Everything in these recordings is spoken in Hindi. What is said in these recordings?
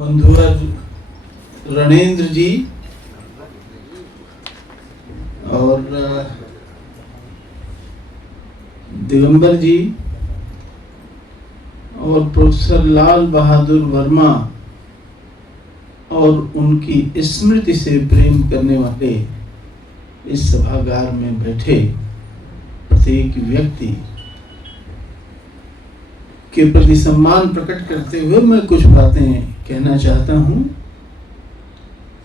बंधुवर रणेंद्र जी और दिगंबर जी और प्रोफेसर लाल बहादुर वर्मा और उनकी स्मृति से प्रेम करने वाले इस सभागार में बैठे प्रत्येक व्यक्ति के प्रति सम्मान प्रकट करते हुए मैं कुछ बातें कहना चाहता हूं।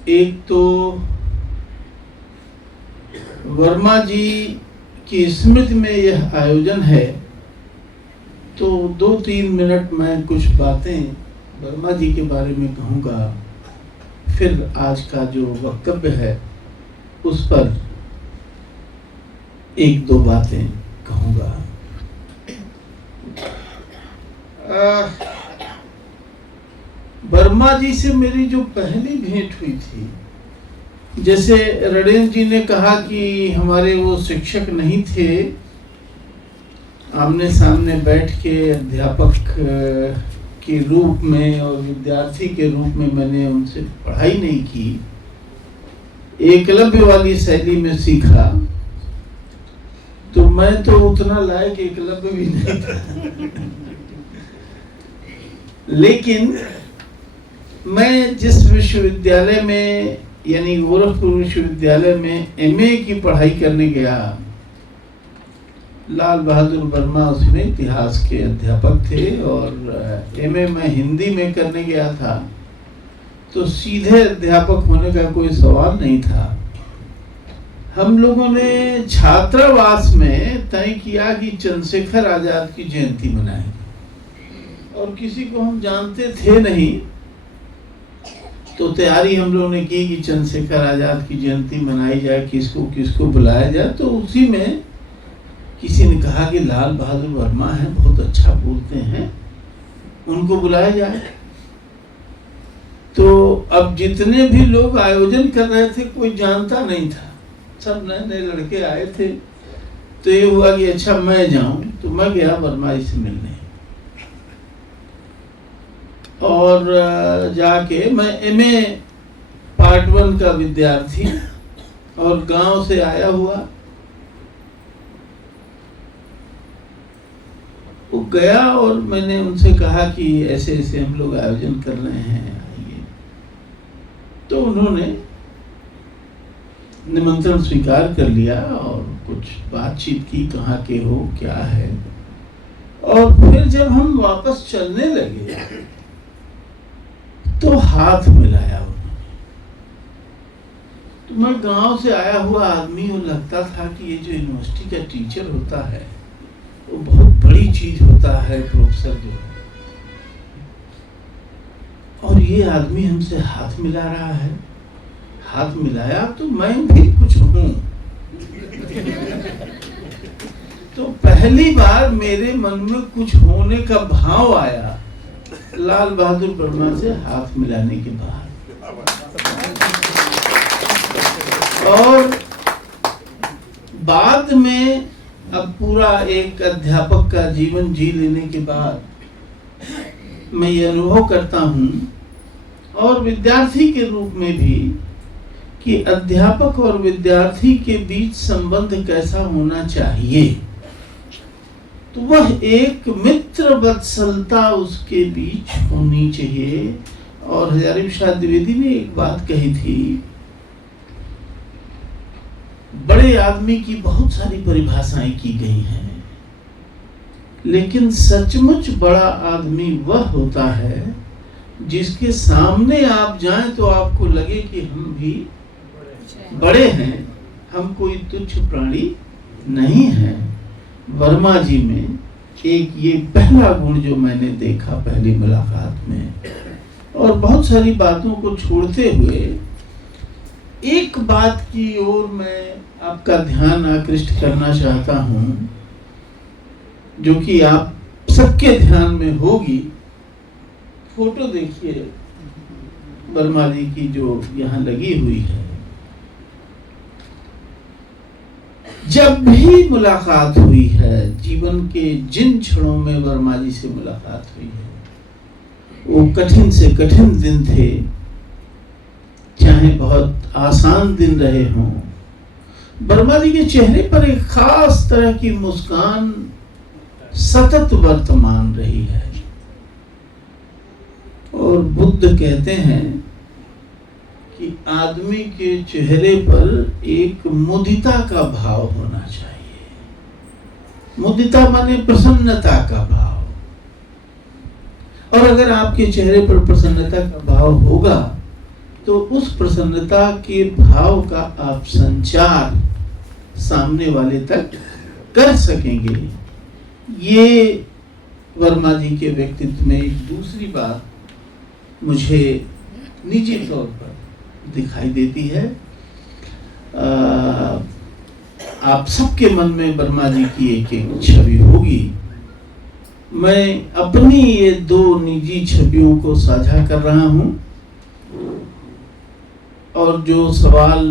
एक तो वर्मा जी की स्मृति में यह आयोजन है, तो 2-3 मिनट मैं कुछ बातें वर्मा जी के बारे में कहूँगा, फिर आज का जो वक्तव्य है उस पर 1-2 बातें कहूँगा। वर्मा जी से मेरी जो पहली भेंट हुई थी, जैसे रणेंद्र जी ने कहा कि हमारे वो शिक्षक नहीं थे, आमने सामने बैठ के अध्यापक के रूप में और विद्यार्थी के रूप में मैंने उनसे पढ़ाई नहीं की, एकलव्य वाली शैली में सीखा, तो मैं तो उतना लायक एकलव्य भी नहीं था। लेकिन मैं जिस विश्वविद्यालय में यानी गोरखपुर विश्वविद्यालय में एमए की पढ़ाई करने गया, लाल बहादुर वर्मा उसमें इतिहास के अध्यापक थे और एमए मैं हिंदी में करने गया था, तो सीधे अध्यापक होने का कोई सवाल नहीं था। हम लोगों ने छात्रावास में तय किया कि चंद्रशेखर आजाद की जयंती मनाएंगे और किसी को हम जानते थे नहीं, तो तैयारी हम लोगों ने की कि चंद्रशेखर आजाद की जयंती मनाई जाए, किसको किसको बुलाया जाए। तो उसी में किसी ने कहा कि लाल बहादुर वर्मा हैं, बहुत अच्छा बोलते हैं, उनको बुलाया जाए। तो अब जितने भी लोग आयोजन कर रहे थे कोई जानता नहीं था, सब नए नए लड़के आए थे। तो ये हुआ कि अच्छा मैं जाऊं, तो मैं गया वर्मा जी से मिलने और जाके मैं एमए पार्ट 1 का विद्यार्थी और गांव से आया हुआ, वो गया और मैंने उनसे कहा कि ऐसे ऐसे हम लोग आयोजन कर रहे हैं, आइए। तो उन्होंने निमंत्रण स्वीकार कर लिया और कुछ बातचीत की, कहाँ के हो, क्या है। और फिर जब हम वापस चलने लगे तो हाथ मिलाया उन्होंने। तो मैं गांव से आया हुआ आदमी, और लगता था कि ये जो यूनिवर्सिटी का टीचर होता है वो बहुत बड़ी चीज होता है, प्रोफेसर जो है, और ये आदमी हमसे हाथ मिला रहा है। हाथ मिलाया तो मैं भी कुछ हूं। तो पहली बार मेरे मन में कुछ होने का भाव आया लाल बहादुर वर्मा से हाथ मिलाने के बाद। और बाद में अब पूरा एक अध्यापक का जीवन जी लेने के बाद मैं ये अनुभव करता हूँ, और विद्यार्थी के रूप में भी, कि अध्यापक और विद्यार्थी के बीच संबंध कैसा होना चाहिए। तो वह एक मित्र वत्सलता उसके बीच होनी चाहिए। और हजारी प्रसाद द्विवेदी ने एक बात कही थी, बड़े आदमी की बहुत सारी परिभाषाएं की गई हैं, लेकिन सचमुच बड़ा आदमी वह होता है जिसके सामने आप जाएं तो आपको लगे कि हम भी बड़े हैं, हम कोई तुच्छ प्राणी नहीं हैं। वर्मा जी में एक ये पहला गुण जो मैंने देखा पहली मुलाकात में। और बहुत सारी बातों को छोड़ते हुए एक बात की ओर मैं आपका ध्यान आकृष्ट करना चाहता हूं, जो कि आप सबके ध्यान में होगी। फोटो देखिए वर्मा जी की जो यहाँ लगी हुई है। जब भी मुलाकात हुई है, जीवन के जिन क्षणों में वर्मा जी से मुलाकात हुई है, वो कठिन से कठिन दिन थे, चाहे बहुत आसान दिन रहे हों, वर्मा जी के चेहरे पर एक खास तरह की मुस्कान सतत वर्तमान रही है। और बुद्ध कहते हैं कि आदमी के चेहरे पर एक मुदिता का भाव होना चाहिए। मुदिता माने प्रसन्नता का भाव। और अगर आपके चेहरे पर प्रसन्नता का भाव होगा तो उस प्रसन्नता के भाव का आप संचार सामने वाले तक कर सकेंगे। ये वर्मा जी के व्यक्तित्व में एक दूसरी बात मुझे निजी तौर पर दिखाई देती है। आप सबके मन में वर्मा जी की एक एक छवि होगी। मैं अपनी ये दो निजी छवियों को साझा कर रहा हूं। और जो सवाल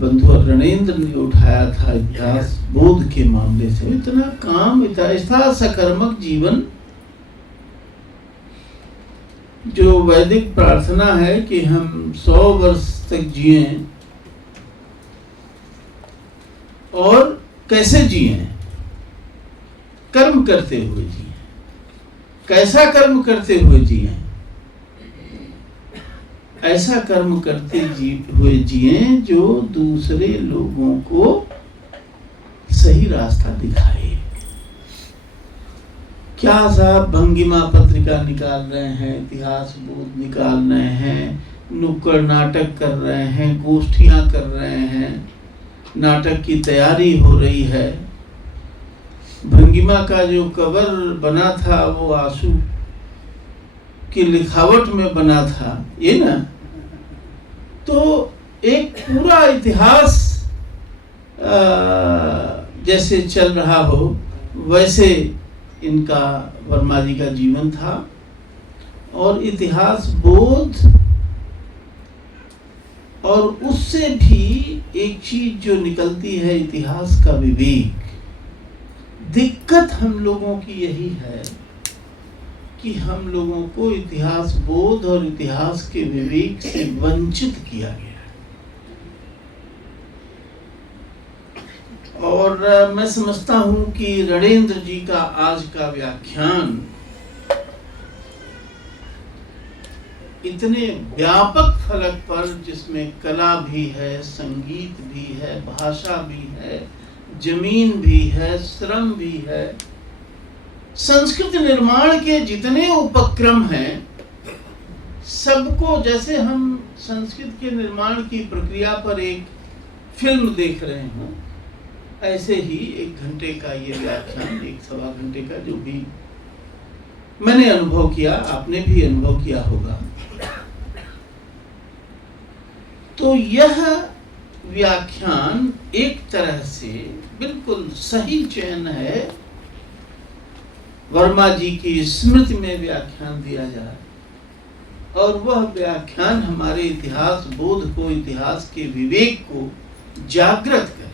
बंधु रणेंद्र ने उठाया था इतिहास बोध के मामले से, इतना काम इतना सकर्मक जीवन, जो वैदिक प्रार्थना है कि हम 100 वर्ष तक जिए, और कैसे जिए? कर्म करते हुए जिए। कैसा कर्म करते हुए जिए? ऐसा कर्म करते हुए जिए जो दूसरे लोगों को सही रास्ता दिखाए। क्या साहब भंगिमा पत्रिका निकाल रहे हैं, इतिहास बोध निकाल रहे हैं, नुक्कड़ नाटक कर रहे हैं, गोष्ठियां कर रहे हैं, नाटक की तैयारी हो रही है। भंगिमा का जो कवर बना था वो आंसू की लिखावट में बना था, ये ना। तो एक पूरा इतिहास जैसे चल रहा हो वैसे इनका वर्मा जी का जीवन था। और इतिहास बोध, और उससे भी एक चीज जो निकलती है, इतिहास का विवेक। दिक्कत हम लोगों की यही है कि हम लोगों को इतिहास बोध और इतिहास के विवेक से वंचित किया गया। और मैं समझता हूं कि रणेंद्र जी का आज का व्याख्यान इतने व्यापक फलक पर, जिसमें कला भी है, संगीत भी है, भाषा भी है, जमीन भी है, श्रम भी है, संस्कृत निर्माण के जितने उपक्रम हैं, सबको, जैसे हम संस्कृत के निर्माण की प्रक्रिया पर एक फिल्म देख रहे हों, ऐसे ही 1 घंटे का ये व्याख्यान, 1-1.25 घंटे का, जो भी मैंने अनुभव किया, आपने भी अनुभव किया होगा। तो यह व्याख्यान एक तरह से बिल्कुल सही चयन है, वर्मा जी की स्मृति में व्याख्यान दिया जाए, और वह व्याख्यान हमारे इतिहास बोध को, इतिहास के विवेक को जागृत करे।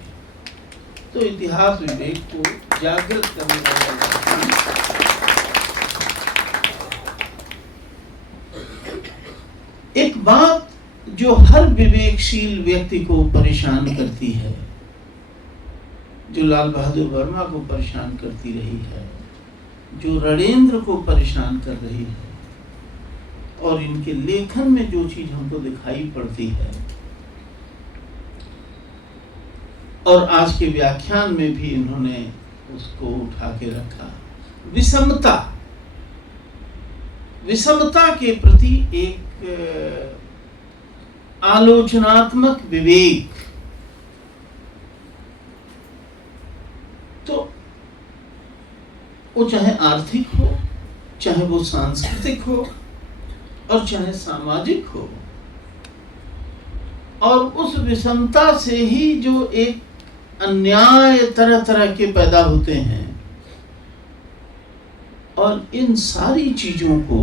तो इतिहास विवेक को जागृत करने वाला एक बात जो हर विवेकशील व्यक्ति को परेशान करती है, जो लाल बहादुर वर्मा को परेशान करती रही है, जो रणेंद्र को परेशान कर रही है, और इनके लेखन में जो चीज हमको दिखाई पड़ती है, और आज के व्याख्यान में भी इन्होंने उसको उठा के रखा, विषमता। विषमता के प्रति एक आलोचनात्मक विवेक। तो वो चाहे आर्थिक हो, चाहे वो सांस्कृतिक हो, और चाहे सामाजिक हो, और उस विषमता से ही जो एक अन्याय तरह तरह के पैदा होते हैं, और इन सारी चीजों को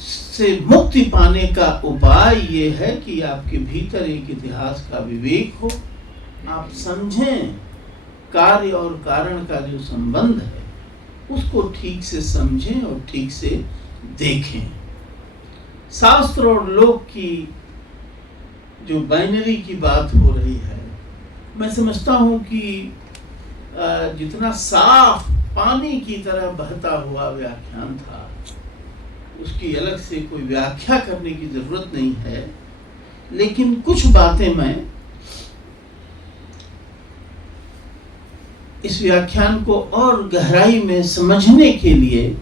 से मुक्ति पाने का उपाय ये है कि आपके भीतर एक इतिहास का विवेक हो, आप समझें कार्य और कारण का जो संबंध है, उसको ठीक से समझें और ठीक से देखें। शास्त्र और लोक की जो बाइनरी की बात हो रही है, मैं समझता हूँ कि जितना साफ पानी की तरह बहता हुआ व्याख्यान था, उसकी अलग से कोई व्याख्या करने की जरूरत नहीं है। लेकिन कुछ बातें मैं इस व्याख्यान को और गहराई में समझने के लिए,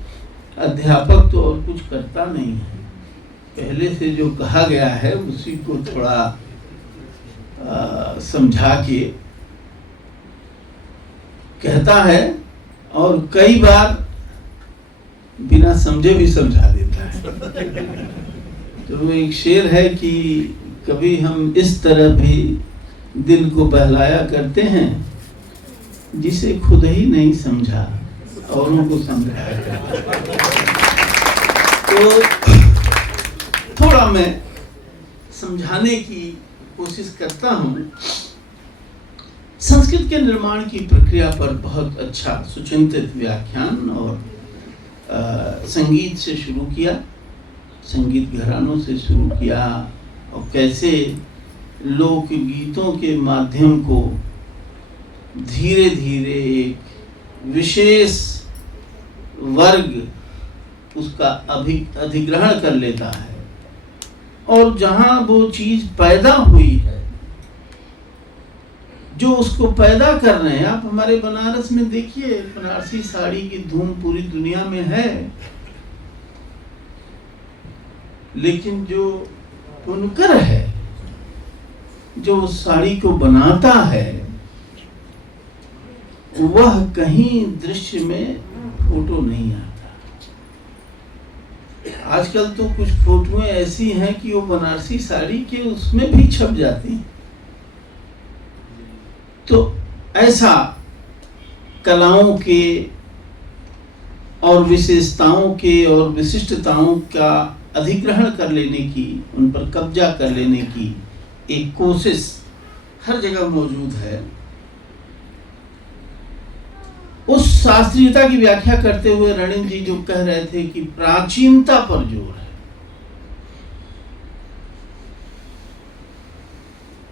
अध्यापक तो और कुछ करता नहीं है, पहले से जो कहा गया है उसी को थोड़ा समझा के कहता है, और कई बार बिना समझे भी समझा देता है। तो एक शेर है कि कभी हम इस तरह भी दिल को बहलाया करते हैं जिसे खुद ही नहीं समझा औरों को समझाया करता है। तो थोड़ा मैं समझाने की कोशिश करता हूँ। संस्कृत के निर्माण की प्रक्रिया पर बहुत अच्छा सुचिंतित व्याख्यान, और संगीत से शुरू किया, संगीत घरानों से शुरू किया, और कैसे लोक गीतों के माध्यम को धीरे धीरे एक विशेष वर्ग उसका अधिग्रहण कर लेता है, और जहाँ वो चीज पैदा हुई है, जो उसको पैदा कर रहे हैं। आप हमारे बनारस में देखिए, बनारसी साड़ी की धूम पूरी दुनिया में है, लेकिन जो बुनकर है, जो उस साड़ी को बनाता है, वह कहीं दृश्य में फोटो नहीं आता। आजकल तो कुछ फोटोएं ऐसी हैं कि वो बनारसी साड़ी के उसमें भी छप जाती हैं। तो ऐसा कलाओं के और विशेषताओं के और विशिष्टताओं का अधिग्रहण कर लेने की, उन पर कब्जा कर लेने की एक कोशिश हर जगह मौजूद है। उस शास्त्रीयता की व्याख्या करते हुए रणिन जी जो कह रहे थे कि प्राचीनता पर जोर है,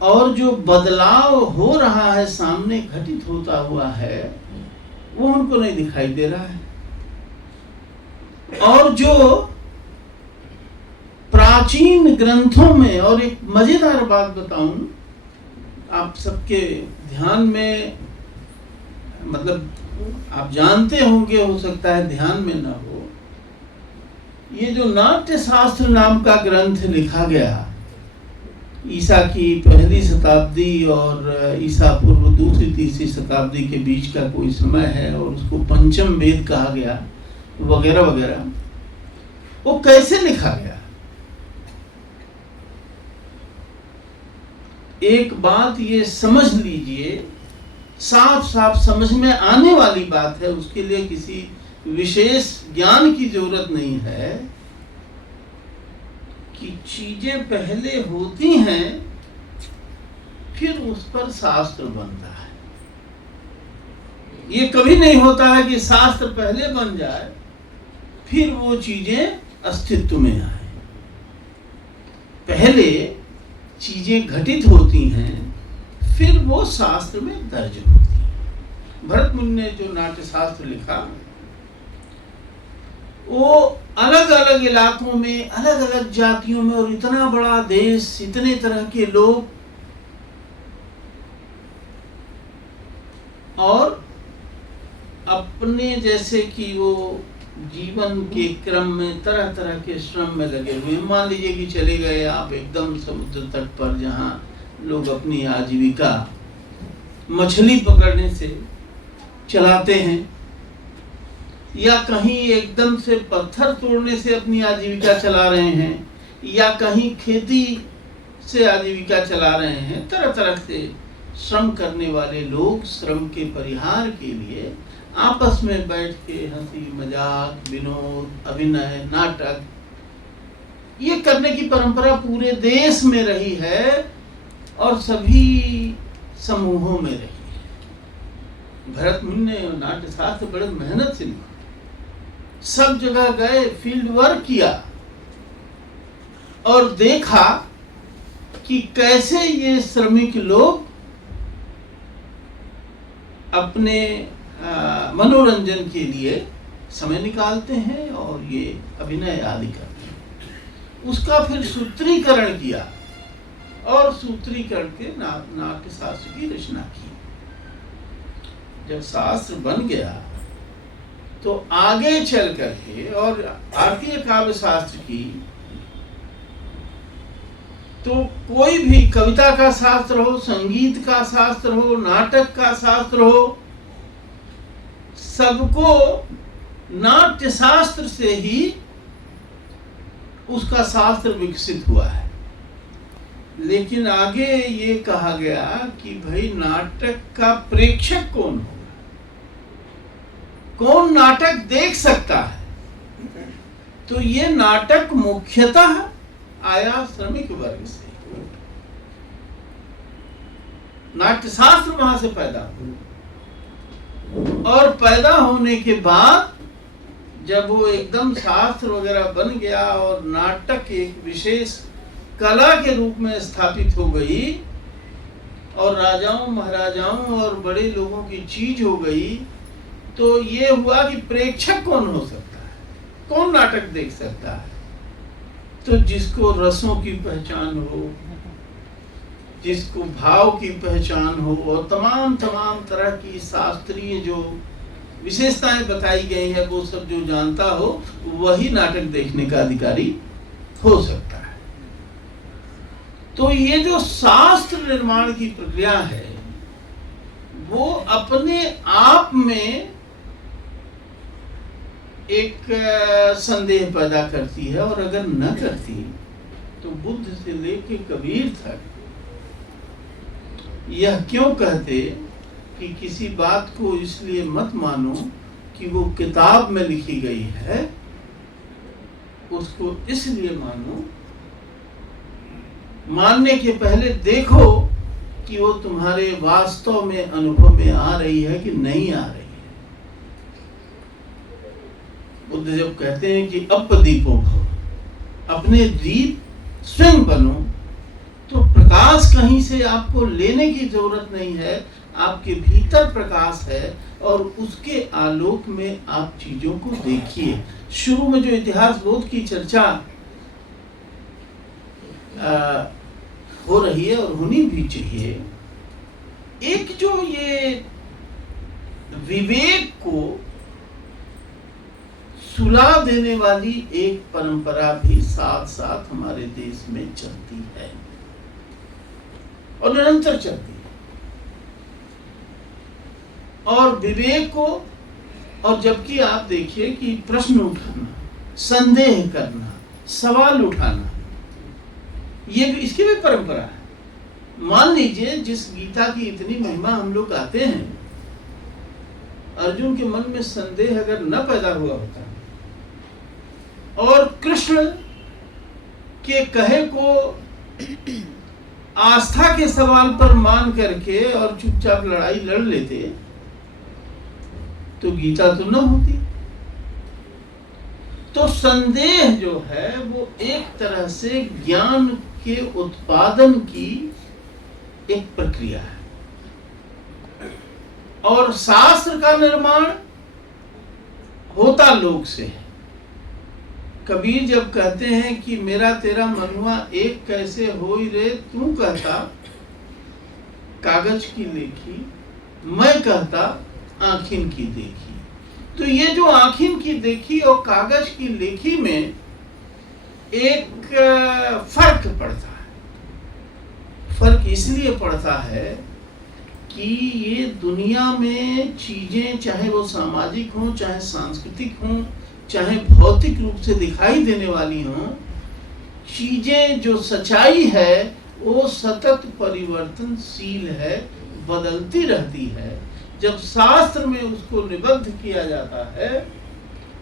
और जो बदलाव हो रहा है, सामने घटित होता हुआ है, वो उनको नहीं दिखाई दे रहा है। और जो प्राचीन ग्रंथों में, और एक मजेदार बात बताऊं आप सबके ध्यान में, मतलब आप जानते होंगे, हो सकता है ध्यान में ना हो, ये जो नाट्य शास्त्र नाम का ग्रंथ लिखा गया ईसा की पहली शताब्दी और ईसा पूर्व दूसरी तीसरी शताब्दी के बीच का कोई समय है, और उसको पंचम वेद कहा गया वगैरह वगैरह, वो कैसे लिखा गया? एक बात ये समझ लीजिए, साफ साफ समझ में आने वाली बात है, उसके लिए किसी विशेष ज्ञान की जरूरत नहीं है, कि चीजें पहले होती हैं, फिर उस पर शास्त्र बनता है। ये कभी नहीं होता है कि शास्त्र पहले बन जाए फिर वो चीजें अस्तित्व में आए। पहले चीजें घटित होती हैं, फिर वो शास्त्र में दर्ज होती है। भरत मुनि ने जो नाट्य शास्त्र लिखा, वो अलग अलग इलाकों में, अलग अलग जातियों में, और इतना बड़ा देश, इतने तरह के लोग, और अपने जैसे कि वो जीवन के क्रम में तरह तरह के श्रम में लगे हुए। मान लीजिए कि चले गए आप एकदम समुद्र तट पर, जहाँ लोग अपनी आजीविका मछली पकड़ने से चलाते हैं, या कहीं एकदम से पत्थर तोड़ने से अपनी आजीविका चला रहे हैं, या कहीं खेती से आजीविका चला रहे हैं। तरह तरह से श्रम करने वाले लोग श्रम के परिहार के लिए आपस में बैठ के हंसी मजाक, विनोद, अभिनय, नाटक, ये करने की परंपरा पूरे देश में रही है और सभी समूहों में रही है। भरत मुनि ने नाट्य शास्त्र बड़े मेहनत से लिखा, सब जगह गए, फील्ड वर्क किया और देखा कि कैसे ये श्रमिक लोग अपने मनोरंजन के लिए समय निकालते हैं और ये अभिनय आदि करते हैं। उसका फिर सूत्रीकरण किया और सूत्रीकरण के नाट्य शास्त्र की रचना की। जब शास्त्र बन गया तो आगे चल करके और भारतीय काव्य शास्त्र की तो कोई भी कविता का शास्त्र हो, संगीत का शास्त्र हो, नाटक का शास्त्र हो, सबको नाट्य शास्त्र से ही उसका शास्त्र विकसित हुआ है। लेकिन आगे ये कहा गया कि भाई नाटक का प्रेक्षक कौन होगा, कौन नाटक देख सकता है। तो ये नाटक मुख्यतः आया श्रमिक वर्ग से, नाट्य शास्त्र वहां से पैदा हुआ और पैदा होने के बाद जब वो एकदम शास्त्र वगैरह बन गया और नाटक एक विशेष कला के रूप में स्थापित हो गई और राजाओं महाराजाओं और बड़े लोगों की चीज हो गई, तो ये हुआ कि प्रेक्षक कौन हो सकता है, कौन नाटक देख सकता है। तो जिसको रसों की पहचान हो, जिसको भाव की पहचान हो और तमाम तरह की शास्त्रीय जो विशेषताएं बताई गई है वो सब जो जानता हो, वही नाटक देखने का अधिकारी हो सकता है। तो ये जो शास्त्र निर्माण की प्रक्रिया है वो अपने आप में एक संदेह पैदा करती है, और अगर न करती तो बुद्ध से लेके कबीर तक यह क्यों कहते कि किसी बात को इसलिए मत मानो कि वो किताब में लिखी गई है, उसको इसलिए मानो, मानने के पहले देखो कि वो तुम्हारे वास्तव में अनुभव में आ रही है कि नहीं आ रही है। बुद्ध जब कहते हैं कि अपदीपो भव, अपने दीप स्वयं बनो, तो प्रकाश कहीं से आपको लेने की जरूरत नहीं है, आपके भीतर प्रकाश है और उसके आलोक में आप चीजों को देखिए। शुरू में जो इतिहास बोध की चर्चा हो रही है और होनी भी चाहिए, एक जो ये विवेक को सुला देने वाली एक परंपरा भी साथ साथ हमारे देश में चलती है और निरंतर चलती है। और विवेक को, और जबकि आप देखिए कि प्रश्न उठाना, संदेह करना, सवाल उठाना, ये भी इसकी भी परंपरा है। मान लीजिए जिस गीता की इतनी महिमा हम लोग गाते हैं, अर्जुन के मन में संदेह अगर न पैदा हुआ होता और कृष्ण के कहे को आस्था के सवाल पर मान करके और चुपचाप लड़ाई लड़ लेते, तो गीता तो न होती। तो संदेह जो है वो एक तरह से ज्ञान के उत्पादन की एक प्रक्रिया है, और शास्त्र का निर्माण होता लोक से है। कबीर जब कहते हैं कि मेरा तेरा मनुआ एक कैसे होई रे, तू कहता कागज की लेखी, मैं कहता आँखिन की देखी। तो ये जो आँखिन की देखी और कागज की लेखी में एक फर्क पड़ता है। फर्क इसलिए पड़ता है कि ये दुनिया में चीजें, चाहे वो सामाजिक हों, चाहे सांस्कृतिक हों, चाहे भौतिक रूप से दिखाई देने वाली हों, चीजें जो सच्चाई है वो सतत परिवर्तनशील है, बदलती रहती है। जब शास्त्र में उसको निबद्ध किया जाता है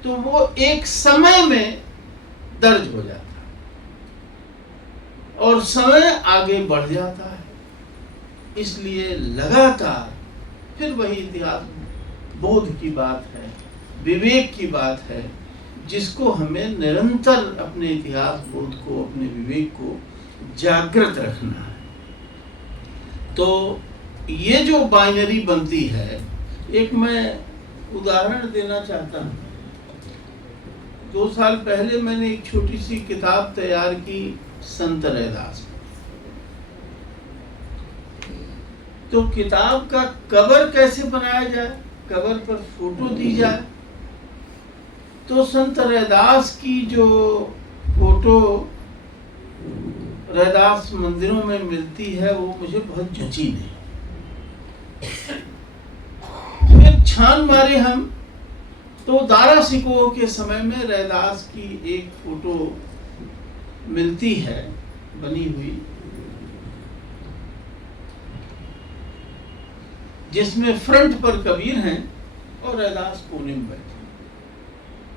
तो वो एक समय में दर्ज हो जाता है और समय आगे बढ़ जाता है। इसलिए लगातार फिर वही इतिहास बोध की बात है, विवेक की बात है जिसको हमें निरंतर अपने इतिहास बोध को, अपने विवेक को जागृत रखना है। तो ये जो बाइनरी बनती है, एक मैं उदाहरण देना चाहता हूँ। 2 साल पहले मैंने एक छोटी सी किताब तैयार की संत रैदास। तो किताब का कवर कैसे बनाया जाए, कवर पर फोटो दी जाए। तो संत रैदास की जो फोटो रैदास मंदिरों में मिलती है वो मुझे बहुत जची नहीं। फिर छान मारे हम, तो दारा सिकोह के समय में रैदास की एक फोटो मिलती है बनी हुई, जिसमें फ्रंट पर कबीर हैं और रैदास कोने में बैठे।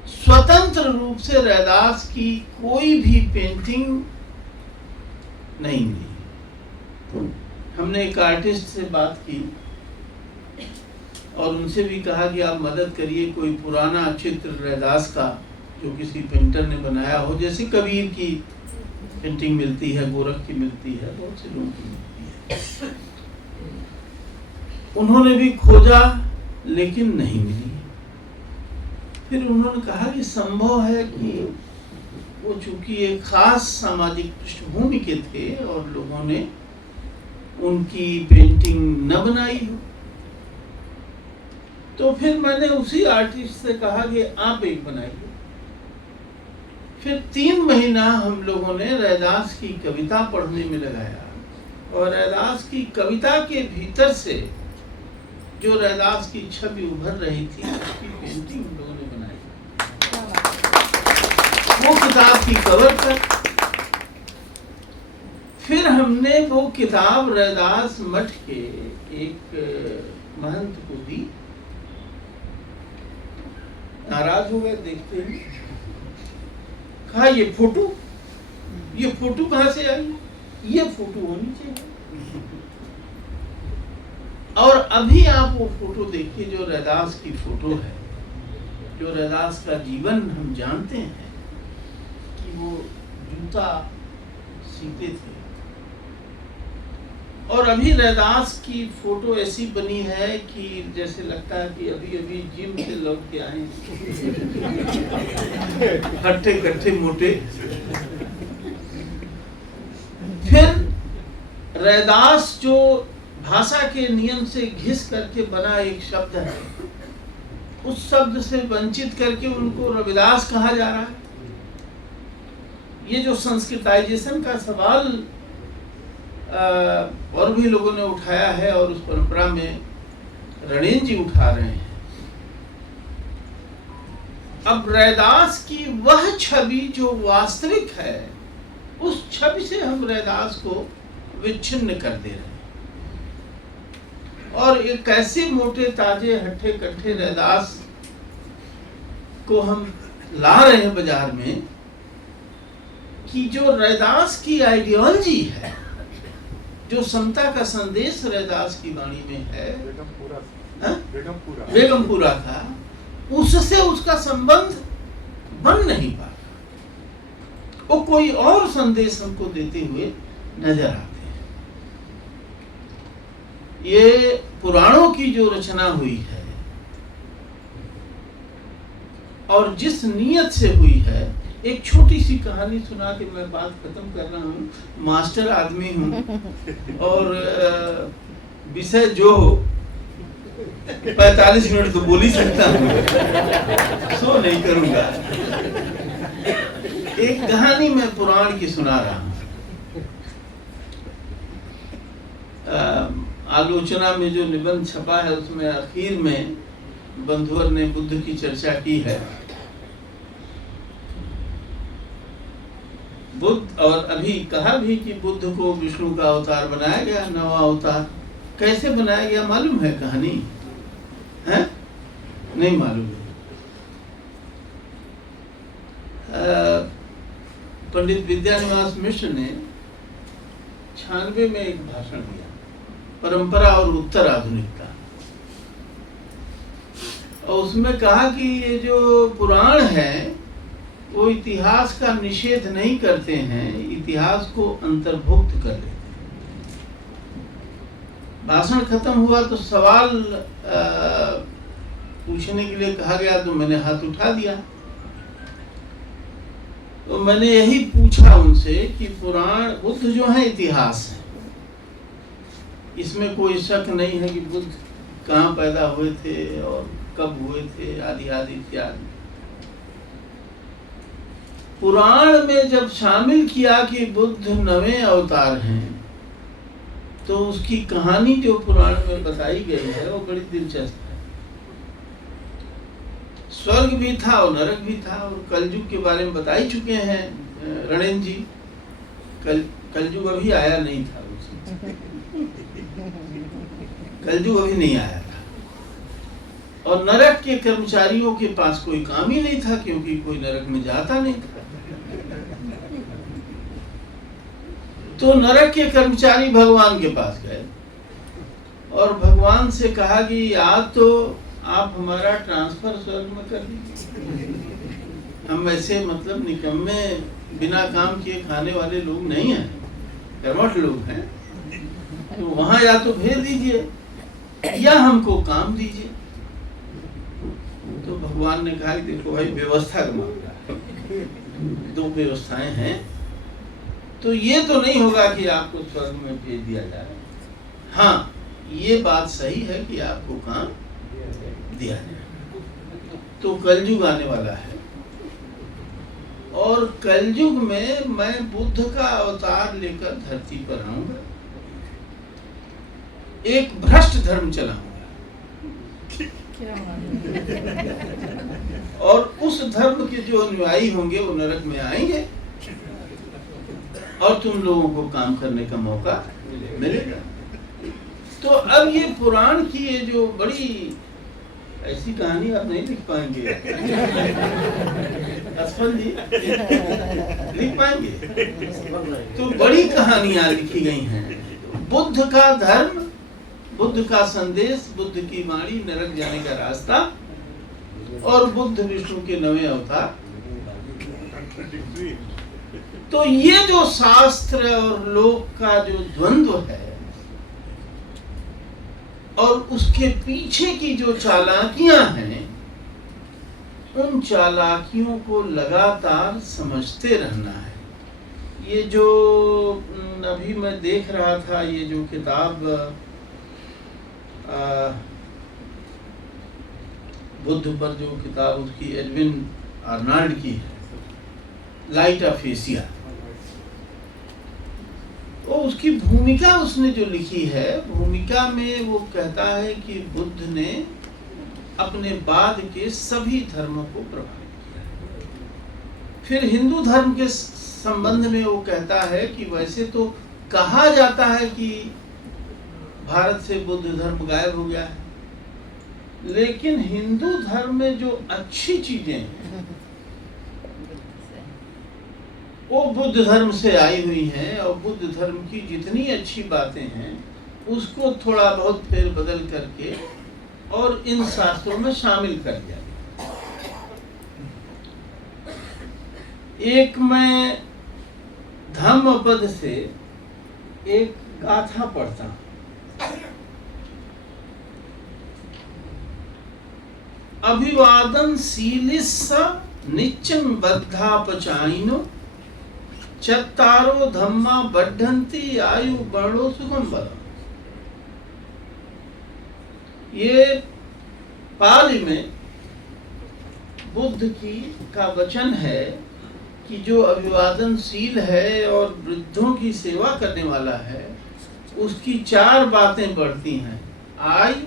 स्वतंत्र रूप से रैदास की कोई भी पेंटिंग नहीं मिली। हमने एक आर्टिस्ट से बात की और उनसे भी कहा कि आप मदद करिए, कोई पुराना चित्र रैदास का जो किसी पेंटर ने बनाया हो, जैसे कबीर की पेंटिंग मिलती है, गोरख की मिलती है, बहुत से लोगों की मिलती है। उन्होंने भी खोजा लेकिन नहीं मिली। फिर उन्होंने कहा कि संभव है कि वो चूंकि एक खास सामाजिक पृष्ठभूमि के थे और लोगों ने उनकी पेंटिंग न बनाई हो। तो फिर मैंने उसी आर्टिस्ट से कहा कि आप एक बनाइए। फिर 3 महीना हम लोगों ने रैदास की कविता पढ़ने में लगाया और रैदास की कविता के भीतर से जो रैदास की छवि उभर रही थी उसकी पेंटिंग हम लोगों ने बनाई, वो किताब की कवर पर। फिर हमने वो किताब रैदास मठ के एक महंत को दी। नाराज हो गए देखते ही, कहा ये फोटो कहाँ से आई, ये फोटो होनी चाहिए। और अभी आप वो फोटो देखिए जो रैदास की फोटो है, जो रैदास का जीवन हम जानते हैं कि वो जूता सीते थे। और अभी रैदास की फोटो ऐसी बनी है कि जैसे लगता है कि अभी अभी जिम से लौट के आए, हट्टे कट्टे मोटे। फिर रैदास जो भाषा के नियम से घिस करके बना एक शब्द है, उस शब्द से वंचित करके उनको रविदास कहा जा रहा है। ये जो संस्कृताइजेशन का सवाल और भी लोगों ने उठाया है और उस परंपरा में रणेन जी उठा रहे हैं। अब रैदास की वह छवि जो वास्तविक है, उस छवि से हम रैदास को विच्छिन्न कर दे रहे हैं और एक ऐसे मोटे ताजे हट्टे कट्टे रैदास को हम ला रहे हैं बाजार में कि जो रैदास की आइडियोलॉजी है, जो समता का संदेश रैदास की वाणी में है, बेगमपुरा का, उससे उसका संबंध बन नहीं पाता। वो कोई और संदेश हमको देते हुए नजर आते हैं। ये पुराणों की जो रचना हुई है और जिस नियत से हुई है, एक छोटी सी कहानी सुना के मैं बात खत्म कर रहा हूँ। मास्टर आदमी हूँ और विषय जो 45 मिनट तो बोल ही सकता हूँ, सो नहीं करूँगा। एक कहानी मैं पुराण की सुना रहा हूँ। आलोचना में जो निबंध छपा है उसमें आखिर में बंधुवर ने बुद्ध की चर्चा की है। बुद्ध, और अभी कहा भी कि बुद्ध को विष्णु का अवतार बनाया गया, नवा अवतार। कैसे बनाया गया मालूम है कहानी है? नहीं मालूम है। पंडित विद्यानिवास मिश्र ने 96 में एक भाषण दिया, परंपरा और उत्तर आधुनिकता। और उसमें कहा कि ये जो पुराण है वो इतिहास का निषेध नहीं करते हैं, इतिहास को अंतर्भुक्त कर लेते हैं। भाषण खत्म हुआ तो सवाल पूछने के लिए कहा गया, तो मैंने हाथ उठा दिया। तो मैंने यही पूछा उनसे कि पुराण बुद्ध जो है इतिहास है, इसमें कोई शक नहीं है कि बुद्ध कहाँ पैदा हुए थे और कब हुए थे, आदि आदि इत्यादि। पुराण में जब शामिल किया कि बुद्ध 9वें अवतार हैं, तो उसकी कहानी जो पुराण में बताई गई है वो बड़ी दिलचस्प है। स्वर्ग भी था और नरक भी था, और कलयुग के बारे में बता ही चुके हैं रणेन जी। कलयुग अभी आया नहीं था, कलयुग अभी नहीं आया था। और नरक के कर्मचारियों के पास कोई काम ही नहीं था, क्योंकि कोई नरक में जाता नहीं था। तो नरक के कर्मचारी भगवान के पास गए और भगवान से कहा कि या तो आप हमारा ट्रांसफर स्वर्ग में कर दीजिए, हम वैसे मतलब निकम्मे बिना काम किए खाने वाले लोग नहीं हैं, कर्मठ लोग हैं, तो वहां या तो भेज दीजिए या हमको काम दीजिए। तो भगवान ने कहा कि देखो भाई, व्यवस्था का मामला है, 2 व्यवस्थाएं हैं, तो ये तो नहीं होगा कि आपको स्वर्ग में भेज दिया जाए। हाँ, ये बात सही है कि आपको काम दिया जाए। तो कलयुग आने वाला है, और कलयुग में मैं बुद्ध का अवतार लेकर धरती पर आऊंगा, एक भ्रष्ट धर्म चलाऊंगा, और उस धर्म के जो अनुयायी होंगे वो नरक में आएंगे, और तुम लोगों को काम करने का मौका मिलेगा। तो अब ये पुराण की ये जो बड़ी ऐसी कहानी आप नहीं लिख पाएंगे असफल जी, लिख पाएंगे? तो बड़ी कहानियां लिखी गई हैं। बुद्ध का धर्म, बुद्ध का संदेश, बुद्ध की वाणी, नरक जाने का रास्ता, और बुद्ध विष्णु के 9वें अवतार। तो ये जो शास्त्र और लोक का जो द्वंद्व है, और उसके पीछे की जो चालाकियां हैं, उन चालाकियों को लगातार समझते रहना है। ये जो अभी मैं देख रहा था, ये जो किताब बुद्ध पर जो किताब उसकी एडविन आर्नाल्ड की है, लाइट ऑफ एशिया, वो उसकी भूमिका उसने जो लिखी है, भूमिका में वो कहता है कि बुद्ध ने अपने बाद के सभी धर्मों को प्रभावित किया। फिर हिंदू धर्म के संबंध में वो कहता है कि वैसे तो कहा जाता है कि भारत से बुद्ध धर्म गायब हो गया है, लेकिन हिंदू धर्म में जो अच्छी चीजें हैं वो बुद्ध धर्म से आई हुई हैं, और बुद्ध धर्म की जितनी अच्छी बातें हैं उसको थोड़ा बहुत फेर बदल करके और इन शास्त्रों में शामिल कर दिया। एक मैं धम्मपद से एक गाथा पढ़ता हूं। अभिवादनशीलिस्स नित्यं बद्धापचायिनो चत्तारो धम्मा बढ़न्ति आयु वर्णो सुखम बलम्। ये पाली में बुद्ध की का वचन है कि जो अभिवादनशील है और वृद्धों की सेवा करने वाला है, उसकी 4 बातें बढ़ती हैं: आयु,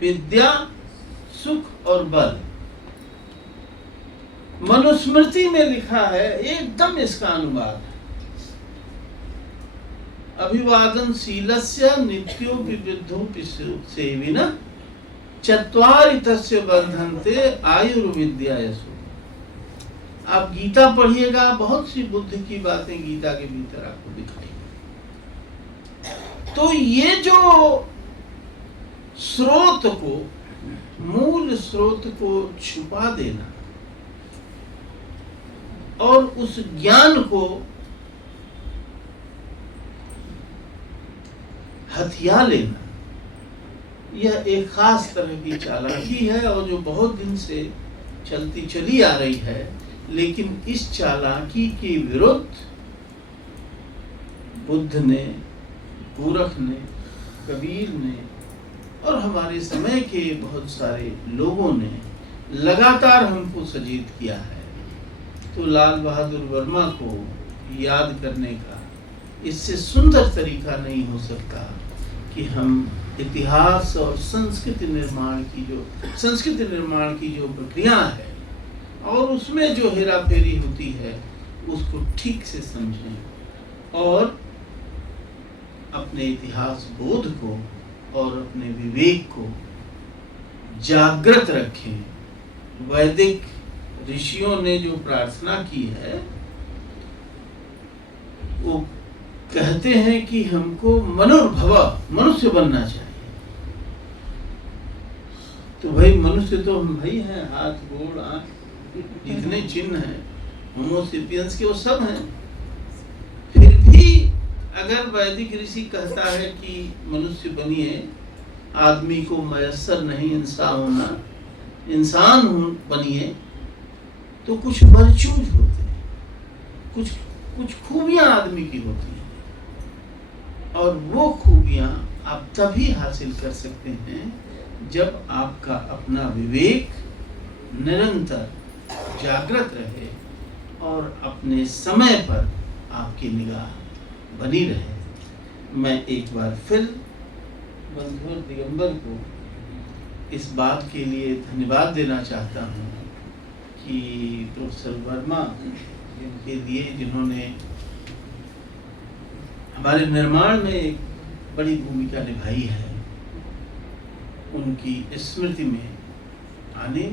विद्या, सुख और बल। मनुस्मृति में लिखा है, एकदम इसका अनुवाद है, अभिवादनशीलस्य नित्यो विवृद्धो सेविनः चत्वारि तस्य वर्धन्ते आयुर्विद्या यशो। आप गीता पढ़िएगा, बहुत सी बुद्ध की बातें गीता के भीतर आपको दिखाई। तो ये जो स्रोत को, मूल स्रोत को छुपा देना, और उस ज्ञान को हथिया लेना, यह एक खास तरह की चालाकी है और जो बहुत दिन से चलती चली आ रही है। लेकिन इस चालाकी के विरुद्ध बुद्ध ने, गोरख ने, कबीर ने और हमारे समय के बहुत सारे लोगों ने लगातार हमको सचेत किया है। तो लाल बहादुर वर्मा को याद करने का इससे सुंदर तरीका नहीं हो सकता कि हम इतिहास और संस्कृति निर्माण की जो प्रक्रिया है और उसमें जो हेरा फेरी होती है उसको ठीक से समझें और अपने इतिहास बोध को और अपने विवेक को जागृत रखें। वैदिक ऋषियों ने जो प्रार्थना की है वो कहते हैं कि हमको मनुर्भव, मनुष्य बनना चाहिए। तो भाई मनुष्य तो हम भाई हैं, हाथ गोड़ आंख जितने चिन्ह हैं होमोसेपियंस के वो सब हैं। फिर भी अगर वैदिक ऋषि कहता है कि मनुष्य बनिए, आदमी को मयस्सर नहीं इंसान बनिए, तो कुछ वर्चूज होते हैं, कुछ खूबियां आदमी की होती हैं और वो खूबियां आप तभी हासिल कर सकते हैं जब आपका अपना विवेक निरंतर जागृत रहे और अपने समय पर आपकी निगाह बनी रहे। मैं एक बार फिर बंधुवर दिगंबर को इस बात के लिए धन्यवाद देना चाहता हूँ कि प्रोफेसर वर्मा जिनके लिए, जिन्होंने हमारे निर्माण में एक बड़ी भूमिका निभाई है, उनकी स्मृति में आने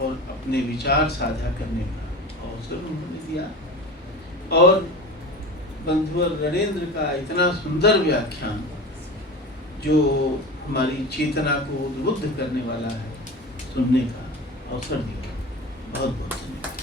और अपने विचार साझा करने का अवसर उन्होंने दिया। और बंधुवर रणेंद्र का इतना सुंदर व्याख्यान जो हमारी चेतना को उद्बुद्ध करने वाला है, सुनने का अवसर दिया। बहुत बहुत धन्यवाद।